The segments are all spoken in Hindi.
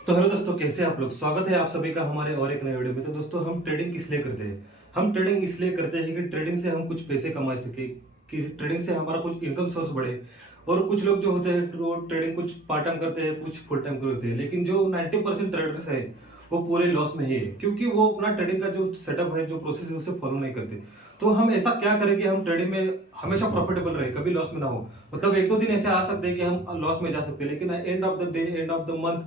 तो हेलो दोस्तों, कैसे हैं आप लोग। स्वागत है आप सभी का हमारे और एक नए वीडियो में। तो दोस्तों, हम ट्रेडिंग किस लिए करते हैं। हम ट्रेडिंग इसलिए करते हैं कि ट्रेडिंग से हम कुछ पैसे कमा सके, कि ट्रेडिंग से हमारा कुछ इनकम सोर्स बढ़े। और कुछ लोग जो होते हैं वो ट्रेडिंग कुछ पार्ट टाइम करते हैं, कुछ फुल टाइम करते हैं, लेकिन जो 90% ट्रेडर्स है वो पूरे लॉस में ही है, क्योंकि वो अपना ट्रेडिंग का जो सेटअप है, जो प्रोसेस है, उसे फॉलो नहीं करते। तो हम ऐसा क्या करें कि हम ट्रेडिंग में हमेशा प्रॉफिटेबल रहे, कभी लॉस में ना हो। मतलब एक दो दिन ऐसे आ सकते हैं कि हम लॉस में जा सकते हैं, लेकिन end of the day, end of the month,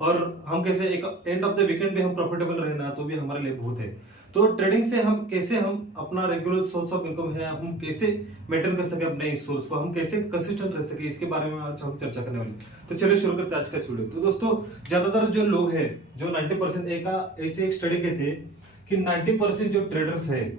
और हम कैसे एक एंड ऑफ द वीकेंड भी हम प्रॉफिटेबल रहना, तो भी हमारे लिए बहुत है। तो ट्रेडिंग से हम कैसे, हम अपना रेगुलर सोर्स ऑफ इनकम है, हम कैसे मेंटेन कर सके अपने इस सोर्स को, हम कैसे कंसिस्टेंट रह सके, इसके बारे में आज हम चर्चा करने वाले। तो चलिए शुरू करते हैं आज का इस वीडियो। तो दोस्तों, ज्यादातर जो लोग हैं, जो 90% ऐसे एक स्टडी कहते हैं कि 90% जो ट्रेडर्स है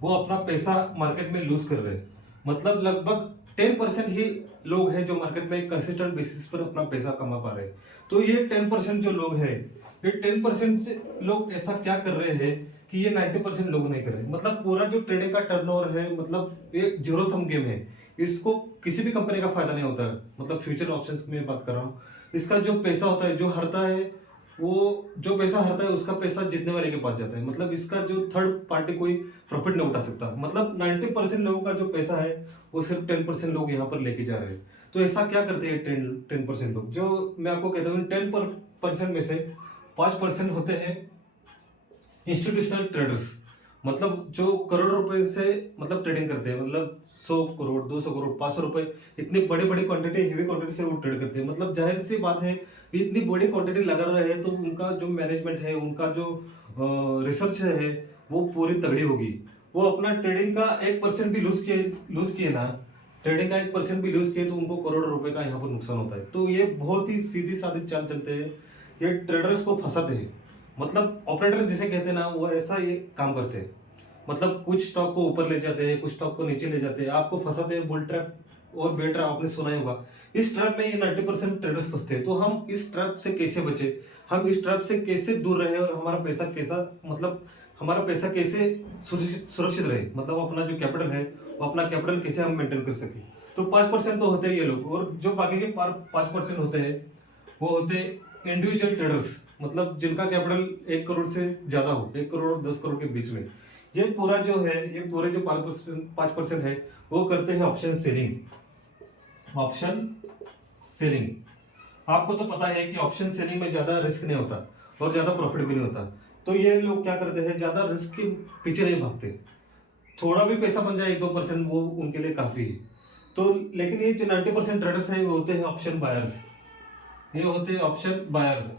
वो अपना पैसा मार्केट में लूज कर रहे हैं। मतलब लगभग 10% ही लोग हैं जो मार्केट में कंसिस्टेंट बेसिस पर अपना पैसा कमा पा रहे हैं। तो ये 10% जो लोग हैं, ये 10% लोग ऐसा क्या कर रहे हैं कि ये 90% लोग नहीं कर रहे। मतलब पूरा जो ट्रेडिंग का टर्नओवर है, मतलब ये जीरो सम गेम है। इसको किसी भी कंपनी का फायदा नहीं होता है। मतलब फ्यूचर ऑप्शंस की मैं बात कर रहा हूँ। इसका जो पैसा होता है, जो हारता है, वो जो पैसा हारता है उसका पैसा जीतने वाले के पास जाता है। मतलब इसका जो थर्ड पार्टी कोई प्रॉफिट नहीं उठा सकता। मतलब 90% लोगों का जो पैसा है वो सिर्फ 10% लोग यहाँ पर लेके जा रहे हैं। तो ऐसा क्या करते हैं 10% लोग, जो मैं आपको कहता हूँ 10% में से 5% होते हैं इंस्टीट्यूशनल ट्रेडर्स। मतलब जो करोड़ रुपए से मतलब ट्रेडिंग करते हैं। मतलब 100 करोड़, 200 करोड़, 500 रुपए, इतनी बड़ी बड़ी क्वांटिटी, हेवी क्वांटिटी से वो ट्रेड करते हैं। मतलब जाहिर सी बात है, इतनी बड़ी क्वांटिटी लगा रहे हैं तो उनका जो मैनेजमेंट है, उनका जो रिसर्च है, वो पूरी तगड़ी होगी। वो अपना ट्रेडिंग का 1% भी लूज किए ना, ट्रेडिंग का 1% भी लूज किए तो उनको करोड़ों रुपए का यहाँ पर नुकसान होता है। तो ये बहुत ही सीधी सादी चाल चलते हैं, ये ट्रेडर्स को फंसाते हैं। मतलब ऑपरेटर जिसे कहते हैं ना, वो ऐसा ये काम करते हैं। मतलब कुछ स्टॉक को ऊपर ले जाते हैं, कुछ स्टॉक को नीचे ले जाते हैं, आपको फंसाते हैं। बुल ट्रैप और बेर ट्रैप आपने सुना ही होगा। इस ट्रैप में ये 90% ट्रेडर्स फंसते हैं। तो हम इस ट्रैप से कैसे बचे, हम इस ट्रैप से कैसे दूर रहे, और हमारा पैसा कैसा, मतलब हमारा पैसा कैसे सुरक्षित रहे। मतलब अपना जो कैपिटल है, वो अपना कैपिटल कैसे हम मेंटेन कर सके। तो 5% तो होते हैं ये लोग, और जो बाकी के 5% होते हैं वो होते इंडिविजुअल ट्रेडर्स। मतलब जिनका कैपिटल 1 करोड़ से ज्यादा हो, 1 करोड़ और 10 करोड़ के बीच में। ये पूरा जो है, ये पूरे जो 5% है, वो करते हैं ऑप्शन सेलिंग। ऑप्शन सेलिंग, आपको तो पता है कि ऑप्शन सेलिंग में ज्यादा रिस्क नहीं होता और ज्यादा प्रॉफिट भी नहीं होता। तो ये लोग क्या करते हैं, ज्यादा रिस्क के पीछे नहीं भागते। थोड़ा भी पैसा बन जाए, 1-2%, वो उनके लिए काफी है। तो लेकिन ये जो 90% ट्रेडर्स है, वो होते हैं ऑप्शन बायर्स। ये होते हैं ऑप्शन बायर्स।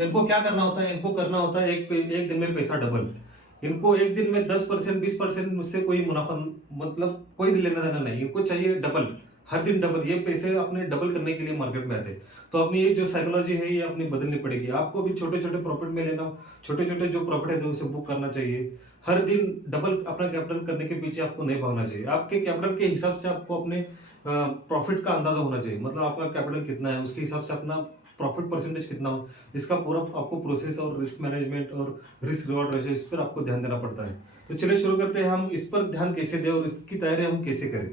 इनको क्या करना होता है, इनको करना होता है एक दिन में पैसा डबल। इनको एक दिन में 10%, 20% मुझसे कोई मुनाफा, मतलब कोई लेना देना नहीं, इनको चाहिए डबल। हर दिन डबल। ये पैसे अपने डबल करने के लिए मार्केट में आते हैं। तो अपनी ये जो साइकोलॉजी है, ये अपनी बदलनी पड़ेगी। आपको भी छोटे छोटे प्रॉफिट में लेना, छोटे छोटे जो प्रॉफिट है तो उसे बुक करना चाहिए। हर दिन डबल अपना कैपिटल करने के पीछे आपको नहीं भागना चाहिए। आपके कैपिटल के हिसाब से आपको अपने प्रॉफिट का अंदाजा होना चाहिए। मतलब आपका कैपिटल कितना है, उसके हिसाब से अपना प्रॉफिट परसेंटेज कितना हो, इसका पूरा आपको प्रोसेस और रिस्क मैनेजमेंट और रिस्क रिवॉर्ड रेशियो, इस पर आपको ध्यान देना पड़ता है। तो चलिए शुरू करते हैं, हम इस पर ध्यान कैसे दें और इसकी तैयारी हम कैसे करें।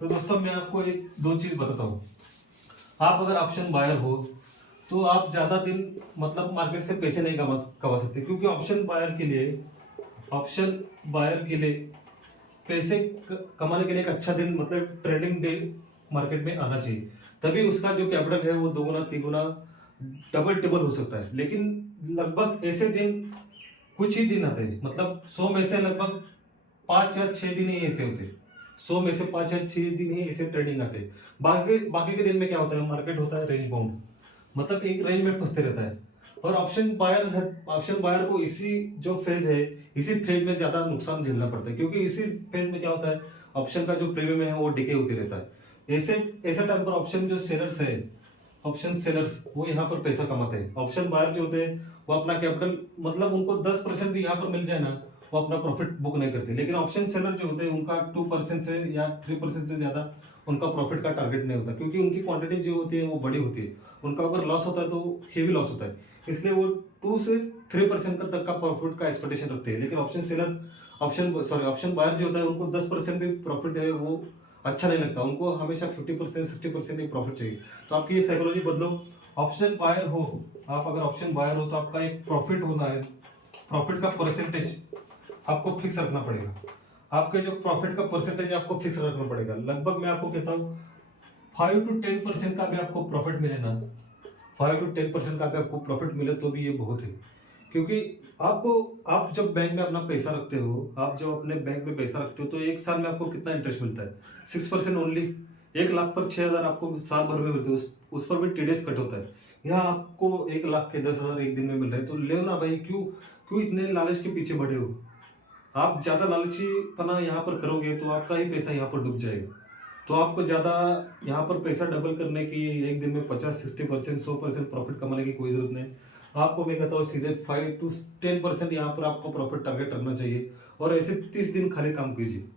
तो दोस्तों, मैं आपको एक दो चीज बताता हूँ। आप अगर ऑप्शन बायर हो तो आप ज्यादा दिन मतलब मार्केट से पैसे नहीं कमा सकते, क्योंकि ऑप्शन बायर के लिए पैसे कमाने के लिए एक अच्छा दिन, मतलब ट्रेडिंग डे मार्केट में आना चाहिए। तभी उसका जो कैपिटल है वो दोगुना, तिगुना, डबल टिबल हो सकता है। लेकिन लगभग ऐसे दिन कुछ ही दिन आते हैं। मतलब 100 में से लगभग 5 या 6 दिन ही ऐसे होते हैं। 100 में से 5 या 6 दिन ही ऐसे ट्रेडिंग आते हैं। बाकी बाकी के दिन में क्या होता है, मार्केट होता है रेंज बाउंड। मतलब एक रेंज में फंसते रहता है। और ऑप्शन बायर को इसी जो फेज है, इसी फेज में ज्यादा नुकसान झेलना पड़ता है, क्योंकि इसी फेज में क्या होता है, ऑप्शन का जो प्रीमियम है वो डिके होते रहता है। ऐसे ऐसे टाइम पर ऑप्शन सेलर्स वो यहाँ पर पैसा कमाते हैं। ऑप्शन बायर जो होते हैं वो अपना कैपिटल, मतलब उनको 10% भी यहाँ पर मिल जाए ना, वो अपना प्रॉफिट बुक नहीं करते। लेकिन ऑप्शन सेलर जो होते हैं उनका 2% से या 3% से ज्यादा उनका प्रॉफिट का टारगेट नहीं होता, क्योंकि उनकी क्वांटिटी जो होती है वो बड़ी होती है। उनका अगर लॉस होता है तो हेवी लॉस होता है, इसलिए वो 2 से 3% का तक का प्रॉफिट का एक्सपेक्टेशन रखते हैं। लेकिन ऑप्शन बायर जो होता है उनको 10% भी प्रॉफिट है वो अच्छा नहीं लगता। उनको हमेशा 50%, 60% ही प्रॉफिट चाहिए। तो आपकी ये साइकोलॉजी बदलो ऑप्शन बायर हो, आप अगर ऑप्शन बायर हो तो आपका एक प्रॉफिट होना है, प्रॉफिट का परसेंटेज आपको फिक्स रखना पड़ेगा। आपके जो प्रॉफिट का परसेंटेज आपको फिक्स रखना पड़ेगा। लगभग मैं आपको कहता हूँ 5 to 10% का भी आपको प्रॉफिट मिले ना, 5 to 10% का भी आपको प्रॉफिट मिले तो भी ये बहुत है। क्योंकि आपको, आप जब बैंक में अपना पैसा रखते हो, आप जब अपने बैंक में पैसा रखते हो तो एक साल में आपको कितना इंटरेस्ट मिलता है? 6% ओनली। 1 लाख पर 6 हजार आपको साल भर में मिलते हैं, उस पर भी टीडीएस कट होता है। यहाँ आपको 1 लाख के 10 हजार एक दिन में मिल रहे हैं, तो ले ना भाई, क्यों क्यों इतने लालच के पीछे बढ़े हो? आप ज्यादा लालचीपना यहाँ पर करोगे तो आपका ही पैसा यहाँ पर डूब जाएगा। तो आपको ज्यादा यहाँ पर पैसा डबल करने की, एक दिन में 50, 60%, 100% प्रॉफिट कमाने की कोई जरूरत नहीं। आपको मैं कहता हूँ सीधे 5 to 10% यहाँ पर आपको प्रॉफिट टारगेट रखना चाहिए, और ऐसे 30 दिन खाली काम कीजिए।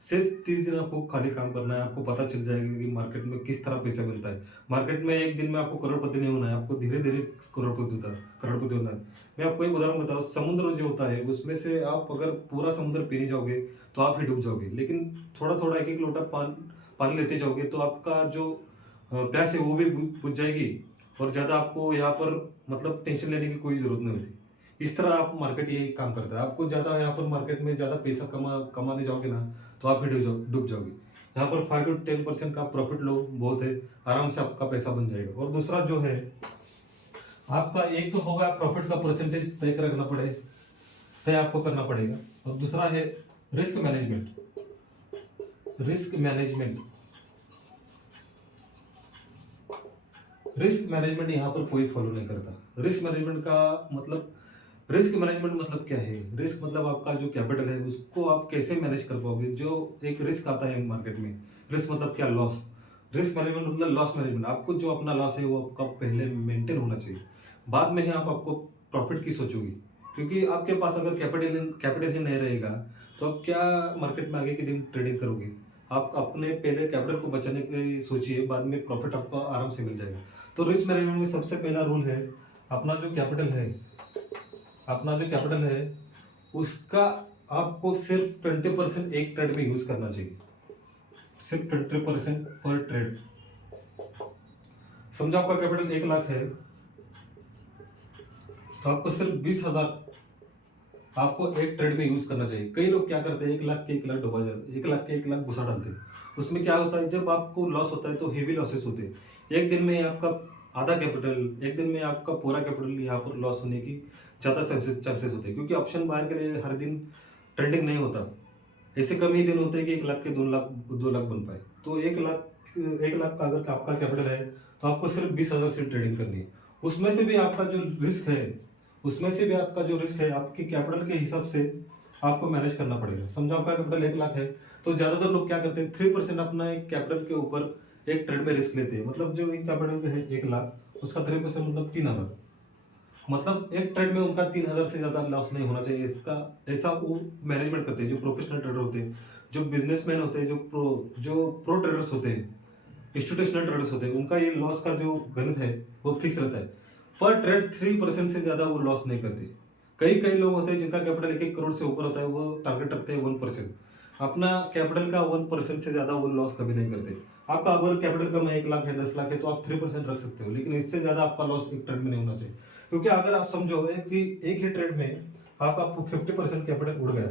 सिर्फ 30 दिन आपको खाली काम करना है, आपको पता चल जाएगा कि मार्केट में किस तरह पैसा मिलता है। मार्केट में एक दिन में आपको करोड़पति नहीं होना है, आपको धीरे धीरे करोड़पति होना है। मैं आपको एक उदाहरण बताऊँ, समुद्र जो होता है उसमें से आप अगर पूरा समुद्र पी नहीं जाओगे तो आप ही डूब जाओगे, लेकिन थोड़ा थोड़ा एक एक लोटा पानी लेते जाओगे तो आपका जो प्यास है वो भी बुझ जाएगी, और ज़्यादा आपको यहाँ पर मतलब टेंशन लेने की कोई ज़रूरत नहीं होती। इस तरह आप मार्केट यही काम करता है। आपको ज़्यादा यहाँ पर मार्केट में ज़्यादा पैसा कमाने जाओगे ना तो आप ही डूब जाओगे। यहाँ पर 5 to 10% का प्रॉफिट लो, बहुत है, आराम से आपका पैसा बन जाएगा। और दूसरा जो है आपका, एक तो होगा प्रॉफिट का परसेंटेज तय रखना पड़े, तय आपको करना पड़ेगा, और दूसरा है risk management. Risk management risk management यहाँ पर कोई फॉलो नहीं करता। रिस्क मैनेजमेंट का मतलब, रिस्क मैनेजमेंट मतलब क्या है? रिस्क मतलब आपका जो कैपिटल है उसको आप कैसे मैनेज कर पाओगे। जो एक रिस्क आता है मार्केट में, रिस्क मतलब क्या? लॉस। रिस्क मैनेजमेंट मतलब लॉस मैनेजमेंट। आपको जो अपना लॉस है वो आपका पहले मेंटेन होना चाहिए, बाद में ही आप आपको प्रॉफिट की सोचोगे। क्योंकि आपके पास अगर कैपिटल ही नहीं रहेगा तो आप क्या मार्केट में आगे के दिन ट्रेडिंग करोगे? आप अपने पहले कैपिटल को बचाने की सोचिए, बाद में प्रॉफिट आपको आराम से मिल जाएगा। तो रिस्क मैनेजमेंट में सबसे पहला रूल है, अपना जो कैपिटल है, अपना जो कैपिटल है उसका आपको सिर्फ 20% एक ट्रेड में यूज करना चाहिए। सिर्फ 20% पर ट्रेड। समझो आपका कैपिटल 1 लाख है तो आपको सिर्फ 20 हजार आपको एक ट्रेड में यूज करना चाहिए। कई लोग क्या करते हैं, 1 लाख के 1 लाख डुबा जाते, 1 लाख के 1 लाख घुसा डालते हैं। उसमें क्या होता है, जब आपको लॉस होता है तो हेवी लॉसेस होते हैं। एक दिन में आपका आधा कैपिटल, एक दिन में आपका पूरा कैपिटल यहाँ पर लॉस होने की ज़्यादा चांसेस होते हैं, क्योंकि ऑप्शन बायर के लिए हर दिन ट्रेडिंग नहीं होता। ऐसे कम ही दिन होते हैं कि 1 लाख के 2 लाख बन पाए। तो 1 लाख का अगर आपका कैपिटल है तो आपको सिर्फ 20 हजार से ट्रेडिंग करनी है। उसमें से भी आपका जो रिस्क है, उसमें से भी आपका जो रिस्क है आपके कैपिटल के हिसाब से आपको मैनेज करना पड़ेगा। समझो आपका कैपिटल 1 लाख है तो ज्यादातर लोग क्या करते हैं, 3% अपना एक कैपिटल के ऊपर एक ट्रेड में रिस्क लेते हैं। मतलब जो एक कैपिटल है 1 लाख, उसका 3% मतलब 3 हजार। मतलब एक ट्रेड में उनका 3 हजार से ज्यादा लॉस नहीं होना चाहिए। इसका ऐसा वो मैनेजमेंट करते हैं जो प्रोफेशनल ट्रेडर होते हैं, जो बिजनेसमैन होते हैं, जो प्रो ट्रेडर्स होते हैं, इंस्टीट्यूशनल ट्रेडर्स होते हैं। उनका ये लॉस का जो गणित है वो फिक्स रहता है। पर ट्रेड 3% से ज्यादा वो लॉस नहीं करते। कई कई लोग होते हैं जिनका कैपिटल 1 1 करोड़ से ऊपर होता है, वो टारगेट रखते हैं 1%। अपना कैपिटल का 1% से ज्यादा वो लॉस कभी नहीं करते। आपका अगर कैपिटल कम है, 1 लाख है, 10 लाख है, तो आप 3% रख सकते हो, लेकिन इससे ज्यादा आपका लॉस एक ट्रेड में नहीं होना चाहिए। क्योंकि अगर आप समझो कि एक ही ट्रेड में आपका 50% कैपिटल उड़ गया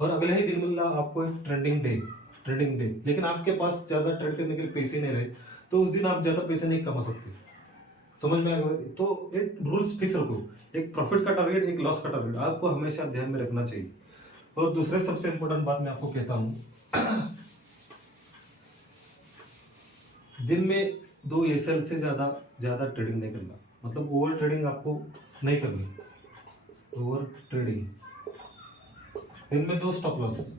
और अगले ही दिन मिला आपको एक ट्रेडिंग डे, लेकिन आपके पास ज्यादा ट्रेड करने के लिए पैसे नहीं रहे, तो उस दिन आप ज्यादा पैसे नहीं कमा सकते। समझ में आएगा? तो एक रूल्स फिक्स रखो, एक प्रॉफिट का टारगेट, एक लॉस का टारगेट आपको हमेशा ध्यान में रखना चाहिए। और दूसरे सबसे इंपॉर्टेंट बात मैं आपको कहता हूँ, दिन में 2 SL से ज्यादा ट्रेडिंग नहीं करना। मतलब ओवर ट्रेडिंग आपको नहीं करनी। ओवर ट्रेडिंग, दिन में 2 स्टॉप लॉस,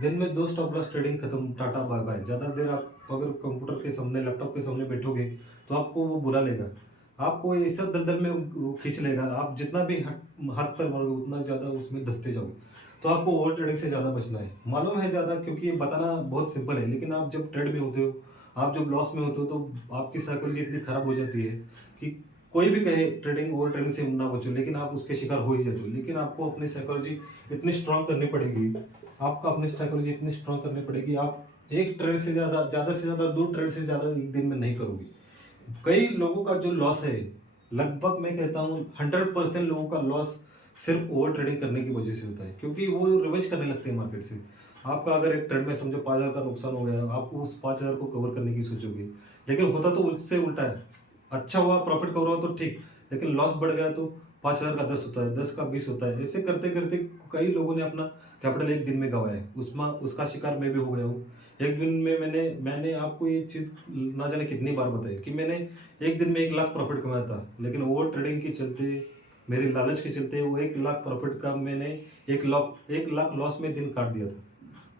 दिन में 2 स्टॉप लॉस, ट्रेडिंग खत्म, टाटा बाय बाय। ज़्यादा देर आप अगर कंप्यूटर के सामने, लैपटॉप के सामने बैठोगे तो आपको वो बुला लेगा, आपको ऐसा दलदल में वो खींच लेगा। आप जितना भी हाथ पर मारोगे उतना ज़्यादा उसमें धंसते जाओगे। तो आपको ओवर ट्रेडिंग से ज़्यादा बचना है। मालूम है ज़्यादा, क्योंकि ये बताना बहुत सिंपल है, लेकिन आप जब ट्रेड में होते हो, आप जब लॉस में होते हो तो आपकी साइकोलॉजी इतनी खराब हो जाती है कि कोई भी कहे ट्रेडिंग, ओवर ट्रेडिंग से ना बचो, लेकिन आप उसके शिकार हो ही जाते हो। लेकिन आपको अपनी साइकोलॉजी इतनी स्ट्रांग करनी पड़ेगी, आपको अपनी साइकोलॉजी इतनी स्ट्रांग करनी पड़ेगी, आप एक ट्रेड से ज़्यादा से ज़्यादा 2 ट्रेड से ज़्यादा एक दिन में नहीं करोगे। कई लोगों का जो लॉस है, लगभग मैं कहता हूँ 100% लोगों का लॉस सिर्फ ओवर ट्रेडिंग करने की वजह से होता है, क्योंकि वो रिवर्स करने लगते हैं मार्केट से। आपका अगर एक ट्रेड में समझो 5,000 का नुकसान हो गया, आप उस 5,000 को कवर करने की सोचोगे, लेकिन होता तो उससे उल्टा है। अच्छा हुआ प्रॉफिट कवर हुआ तो ठीक, लेकिन लॉस बढ़ गया तो 5,000 का 10 होता है, 10 का 20 होता है। ऐसे करते करते कई लोगों ने अपना कैपिटल एक दिन में गंवाया है। उसमें उसका शिकार मैं भी हो गया हूँ। एक दिन में मैंने मैंने आपको ये चीज़ ना जाने कितनी बार बताई कि मैंने एक दिन में 1 लाख प्रॉफिट कमाया था, लेकिन ओवर ट्रेडिंग के चलते, मेरे लालच के चलते वो 1 लाख प्रॉफिट का मैंने 1 लाख लॉस में दिन काट दिया था।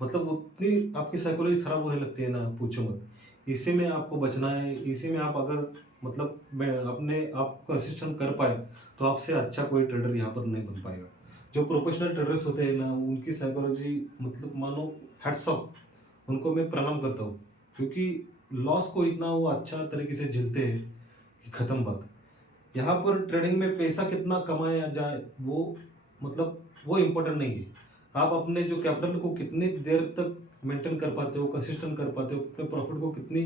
मतलब उतनी आपकी साइकोलॉजी खराब होने लगती है ना, पूछो मत। इसी में आपको बचना है, इसी में आप अगर मतलब मैं अपने आप को कंसिस्टेंट कर पाए, तो आपसे अच्छा कोई ट्रेडर यहाँ पर नहीं बन पाएगा। जो प्रोफेशनल ट्रेडर्स होते हैं ना, उनकी साइकोलॉजी मतलब मानो हैट्स ऑफ, उनको मैं प्रणाम करता हूँ, क्योंकि लॉस को इतना वो अच्छा तरीके से झेलते हैं कि खत्म बात। यहाँ पर ट्रेडिंग में पैसा कितना कमाया जाए वो मतलब वो इम्पोर्टेंट नहीं है। आप अपने जो कैपिटल को कितनी देर तक मेंटेन कर पाते हो, कंसिस्टेंट कर पाते हो, अपने प्रॉफिट को कितनी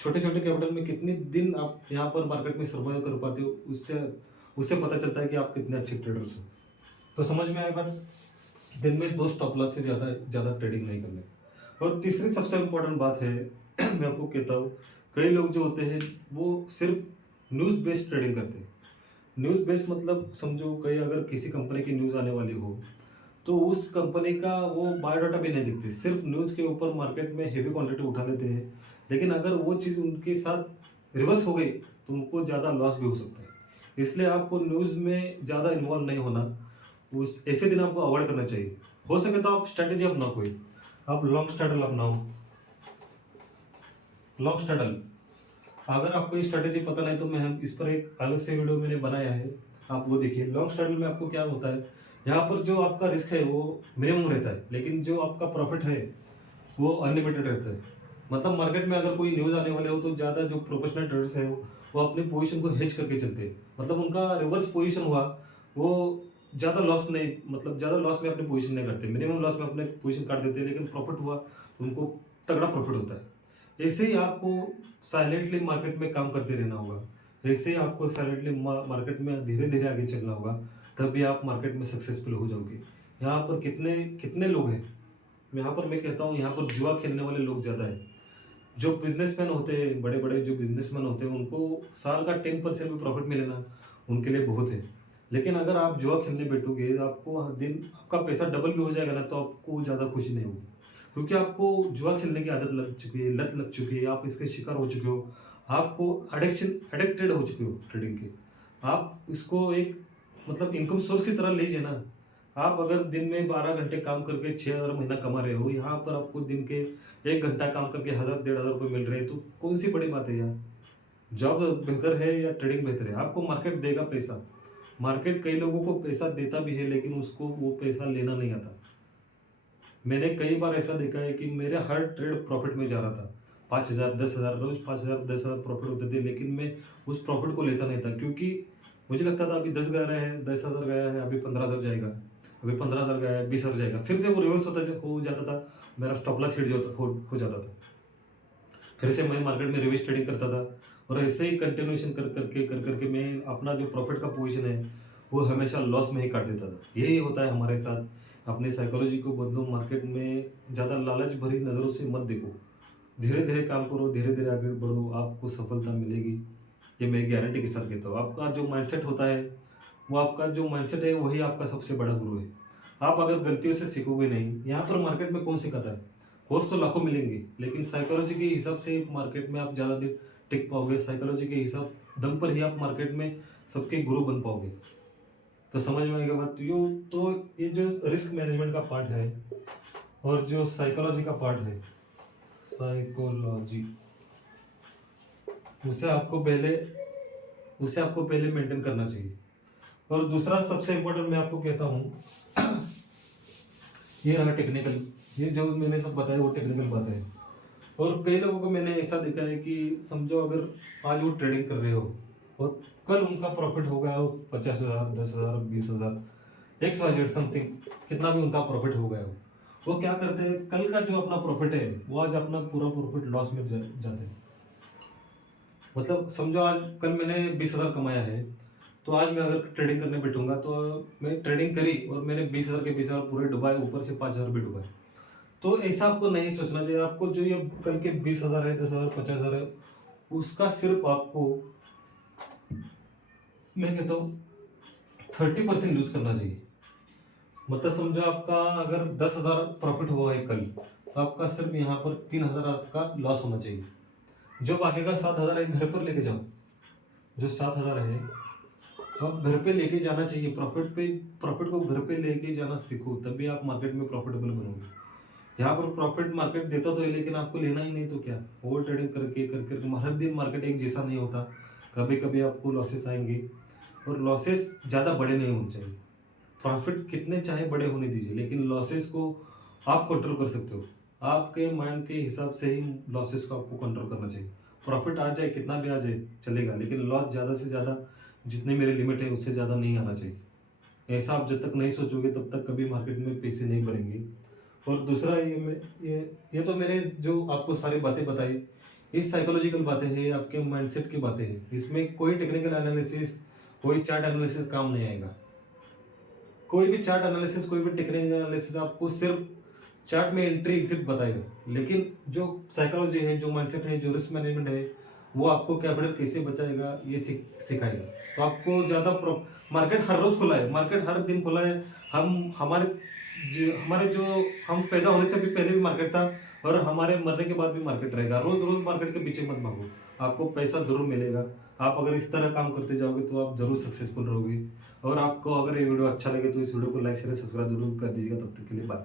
छोटे छोटे कैपिटल में कितने दिन आप यहाँ पर मार्केट में सर्वाइव कर पाते हो, उससे उससे पता चलता है कि आप कितने अच्छे ट्रेडर्स हो। तो समझ में आए बात। दिन में 2 स्टॉप लॉस से ज़्यादा ज़्यादा ट्रेडिंग नहीं करने। और तीसरी सबसे इम्पोर्टेंट बात है मैं आपको कहता हूँ, कई लोग जो होते हैं वो सिर्फ न्यूज़ बेस्ड ट्रेडिंग करते हैं। न्यूज़ बेस्ड मतलब समझो, कहीं अगर किसी कंपनी की न्यूज़ आने वाली हो, तो उस कंपनी का वो बायोडाटा भी नहीं दिखते, सिर्फ न्यूज़ के ऊपर मार्केट में हेवी क्वांटिटी उठा लेते हैं। लेकिन अगर वो चीज़ उनके साथ रिवर्स हो गई तो उनको ज़्यादा लॉस भी हो सकता है। इसलिए आपको न्यूज़ में ज़्यादा इन्वॉल्व नहीं होना, उस ऐसे दिन आपको अवॉइड करना चाहिए। हो सके तो आप स्ट्रैटेजी अपनाओ कोई, आप लॉन्ग स्ट्रैडल अपनाओ। लॉन्ग स्ट्रैडल, अगर आपको ये स्ट्रैटेजी पता नहीं तो मैं इस पर एक अलग से वीडियो मैंने बनाया है, आप वो देखिए। लॉन्ग स्ट्रैडल में आपको क्या होता है, यहाँ पर जो आपका रिस्क है वो मिनिमम रहता है, लेकिन जो आपका प्रॉफिट है वो अनलिमिटेड रहता है। मतलब मार्केट में अगर कोई न्यूज़ आने वाले हो तो ज़्यादा जो प्रोफेशनल ट्रेडर्स है वो अपनी पोजीशन को हेज करके चलते हैं। मतलब उनका रिवर्स पोजीशन हुआ, वो ज़्यादा लॉस नहीं, मतलब ज़्यादा लॉस में अपनी पोजीशन नहीं करते, मिनिमम लॉस में अपने पोजीशन काट देते हैं, लेकिन प्रॉफिट हुआ उनको तगड़ा प्रॉफिट होता है। ऐसे ही आपको साइलेंटली मार्केट में काम करते रहना होगा। ऐसे ही आपको साइलेंटली मार्केट में धीरे धीरे आगे चलना होगा, तभी आप मार्केट में सक्सेसफुल हो जाओगे। यहाँ पर कितने कितने लोग हैं, यहाँ पर मैं कहता हूँ यहाँ पर जुआ खेलने वाले लोग ज़्यादा है। जो बिजनेसमैन होते हैं, बड़े बड़े जो बिजनेसमैन होते हैं, उनको साल का 10% भी प्रॉफिट मिले ना, उनके लिए बहुत है। लेकिन अगर आप जुआ खेलने बैठोगे, आपको हर दिन आपका पैसा डबल भी हो जाएगा ना, तो आपको ज़्यादा खुशी नहीं होगी, क्योंकि आपको जुआ खेलने की आदत लग चुकी है, लत लग चुकी है, आप इसके शिकार हो चुके हो, आपको एडिक्टेड हो चुके हो ट्रेडिंग के। आप इसको एक मतलब इनकम सोर्स की तरह लीजिए ना। आप अगर दिन में 12 घंटे काम करके 6,000 महीना कमा रहे हो, यहाँ पर आपको दिन के 1 घंटा काम करके 1,000 1,500 रुपये मिल रहे हैं, तो कौन सी बड़ी बात है यार। जॉब बेहतर है या ट्रेडिंग बेहतर है, आपको मार्केट देगा पैसा। मार्केट कई लोगों को पैसा देता भी है, लेकिन उसको वो पैसा लेना नहीं आता। मैंने कई बार ऐसा देखा है कि मेरे हर ट्रेड प्रॉफिट में जा रहा था। 5,000 10,000 रोज 5,000 10,000 प्रॉफिट होते थे, लेकिन मैं उस प्रॉफिट को लेता नहीं था, क्योंकि मुझे लगता था अभी 10 गया है, 10,000 गया है, अभी 15,000 जाएगा, अभी 15,000 गया है, 20,000 जाएगा, फिर से वो रिवर्स हो जाता था। मेरा स्टॉप लॉस हिट हो जाता था। फिर से मैं मार्केट में रिवर्स ट्रेडिंग करता था, और ऐसे ही कंटिन्यूएशन कर करके मैं अपना जो प्रॉफिट का पोजीशन है वो हमेशा लॉस में ही काट देता था। यही होता है हमारे साथ। अपनी साइकोलॉजी को बदलो, मार्केट में ज़्यादा लालच भरी नज़रों से मत देखो, धीरे धीरे काम करो, धीरे धीरे आगे बढ़ो, आपको सफलता मिलेगी। ये मैं गारंटी के साथ कहता हूँ। आपका जो माइंडसेट होता है, वो आपका जो माइंडसेट है वही आपका सबसे बड़ा गुरु है। आप अगर गलतियों से सीखोगे नहीं, यहाँ पर मार्केट में कौन सिखाता है। कोर्स तो लाखों मिलेंगे, लेकिन साइकोलॉजी के हिसाब से मार्केट में आप ज़्यादा दिन टिक पाओगे। साइकोलॉजी के हिसाब दम पर ही आप मार्केट में सबके गुरु बन पाओगे। तो समझ में आएगा बात। ये जो रिस्क मैनेजमेंट का पार्ट है और जो साइकोलॉजी का पार्ट है, साइकोलॉजी, उसे आपको पहले उसे आपको पहले मेंटेन करना चाहिए। और दूसरा सबसे इम्पोर्टेंट मैं आपको कहता हूँ, ये रहा टेक्निकल। ये जो मैंने सब बताया वो टेक्निकल बात है। और कई लोगों को मैंने ऐसा देखा है कि समझो अगर आज वो ट्रेडिंग कर रहे हो और कल उनका प्रॉफिट हो गया हो 50,000 10,000 20,000 XYZ समथिंग, कितना भी उनका प्रॉफिट हो गया हो, वो क्या करते हैं, कल का जो अपना प्रॉफिट है वो आज अपना पूरा प्रॉफिट लॉस में जाते हैं। मतलब समझो आज कल मैंने 20,000 कमाया है, तो आज मैं अगर ट्रेडिंग करने बैठूंगा तो मैं ट्रेडिंग करी और मैंने 20,000 के 20,000 पूरे डुबाए, ऊपर से 5,000 भी डुबाए। तो ऐसा आपको नहीं सोचना चाहिए। आपको जो ये कल के 20,000 है, 10,000, 50,000 है, उसका सिर्फ आपको, मैं कहता हूँ, 30% यूज करना चाहिए। मतलब समझो आपका अगर 10,000 प्रॉफिट हुआ है कल, तो आपका सिर्फ यहाँ पर 3,000 आपका लॉस होना चाहिए। जो बाकी का 7,000 है घर पर लेके जाओ। जो 7,000 है तो आप घर पे लेके जाना चाहिए। प्रॉफिट को घर पे लेके जाना सीखो, तभी आप मार्केट में प्रॉफिटेबल बनोगे। यहाँ पर प्रॉफिट मार्केट देता तो है, लेकिन आपको लेना ही नहीं तो क्या। ओवर ट्रेडिंग करके करके हर दिन मार्केट एक जैसा नहीं होता। कभी कभी आपको लॉसेस आएंगे, और लॉसेस ज़्यादा बड़े नहीं होने चाहिए। प्रॉफिट कितने चाहे बड़े होने दीजिए, लेकिन लॉसेस को आप कंट्रोल कर सकते हो। आपके माइंड के हिसाब से ही लॉसेस को आपको कंट्रोल करना चाहिए। प्रॉफिट आ जाए, कितना भी आ जाए चलेगा, लेकिन लॉस ज़्यादा से ज़्यादा, जितनी मेरी लिमिट है उससे ज़्यादा नहीं आना चाहिए। ऐसा आप जब तक नहीं सोचोगे तब तक कभी मार्केट में पैसे नहीं बढ़ेंगे। और दूसरा ये तो मैंने जो आपको सारी बातें बताई, ये साइकोलॉजिकल बातें हैं, आपके माइंडसेट की बातें हैं। इसमें कोई टेक्निकल एनालिसिस, कोई चार्ट एनालिसिस काम नहीं आएगा। कोई भी चार्ट एनालिसिस, कोई भी टेक्निकल एनालिसिस आपको सिर्फ चार्ट में एंट्री एग्जिट बताएगा, लेकिन जो साइकोलॉजी है, जो माइंडसेट है, जो रिस्क मैनेजमेंट है, वो आपको कैपिटल कैसे बचाएगा ये सिखाएगा। तो आपको ज़्यादा मार्केट हर रोज खुला है, मार्केट हर दिन खुला है। हमारे जो हम पैदा होने से भी पहले भी मार्केट था, और हमारे मरने के बाद भी मार्केट रहेगा। रोज रोज मार्केट के पीछे मत भागो, आपको पैसा जरूर मिलेगा। आप अगर इस तरह काम करते जाओगे तो आप जरूर सक्सेसफुल रहोगे। और आपको अगर ये वीडियो अच्छा लगे तो इस वीडियो को लाइक शेयर सब्सक्राइब जरूर कर दीजिएगा। तब तक के लिए बाय।